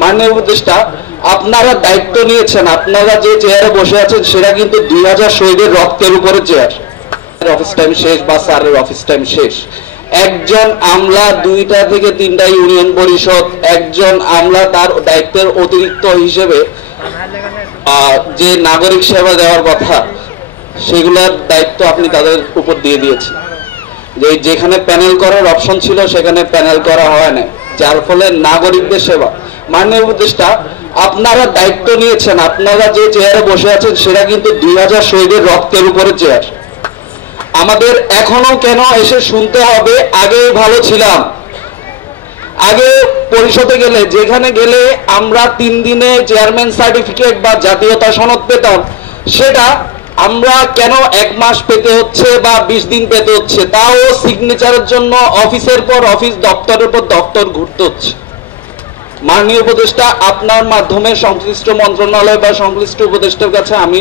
মাননীয় উপদেষ্টা, আপনারা দায়িত্ব নিয়েছেন, আপনারা যে চেয়ারে বসে আছেন সেটা কিন্তু 2000 শহীদের রক্তের উপরে চেয়ার। অফিস টাইম শেষ বা স্যারের অফিস টাইম শেষ, একজন আমলা 2টা থেকে 3টা ইউনিয়ন পরিষদ, একজন আমলা তার দায়িত্বের অতিরিক্ত হিসেবে যে নাগরিক সেবা দেওয়ার কথা সেগুলোর দায়িত্ব আপনি তাদের উপর দিয়ে দিয়েছেন। যেখানে প্যানেল করার অপশন ছিল সেখানে প্যানেল করা হয় না, যার ফলে নাগরিকদের সেবা। মাননীয় উপদেষ্টা, আপনারা দায়িত্ব নিয়েছেন, আপনারা যে চেয়ারে বসে আছেন সেটা কিন্তু 2000 শহীদের রক্তের উপরে চেয়ার। আমাদের এখনো কেন এসে শুনতে হবে আগে ভালো ছিলাম? আগে পরিষদে গেলে, যেখানে গেলে আমরা 3 দিনে চেয়ারম্যান সার্টিফিকেট বা জাতীয়তা সনদ পেতাম, সেটা আমরা কেন 1 মাস পেতে হচ্ছে বা 20 দিন পেতে হচ্ছে, তাও সিগনেচারের জন্য অফিসের পর অফিস, দপ্তরের পর দপ্তর ঘুরতে হচ্ছে। মাননীয় উপদেষ্টা, আপনার মাধ্যমে সংশ্লিষ্ট মন্ত্রণালয় বা সংশ্লিষ্ট উপদেষ্টার কাছে আমি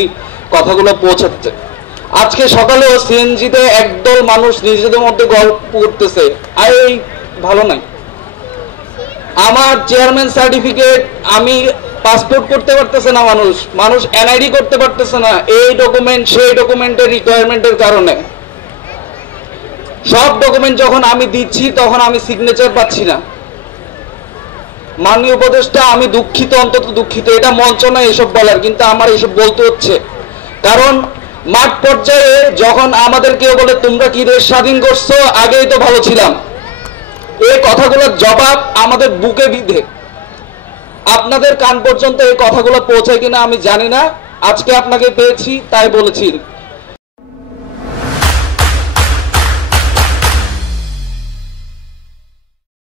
কথাগুলো পৌঁছাচ্ছে। আজকে সকালেও সিএনজিতে একদল মানুষ নিজেদের মধ্যে গল্প করতেছে, এই ভালো নাই, আমার চেয়ারম্যান সার্টিফিকেট, আমি পাসপোর্ট করতে পারতেছে না, মানুষ এনআইডি করতে পারতেছে না, এই ডকুমেন্ট সেই ডকুমেন্টের রিকোয়ারমেন্টের কারণে। সব ডকুমেন্ট যখন আমি দিচ্ছি তখন আমি সিগনেচার পাচ্ছি না। মাননীয় উপদেষ্টা, আমি দুঃখিত, অন্তত দুঃখিত, এটা মঞ্চ নয় এসব বলার, কিন্তু আমার এসব বলতে হচ্ছে। কারণ মাঠ পর্যায়ে যখন আমাদের কেউ বলে তোমরা কি দেশ স্বাধীন করছো, আগেই তো ভালো ছিলাম, এই কথাগুলোর জবাব আমাদের বুকে বিধে। আপনাদের কান পর্যন্ত এই কথাগুলো পৌঁছায় কিনা আমি জানি না, আজকে আপনাকে পেয়েছি তাই বলেছি।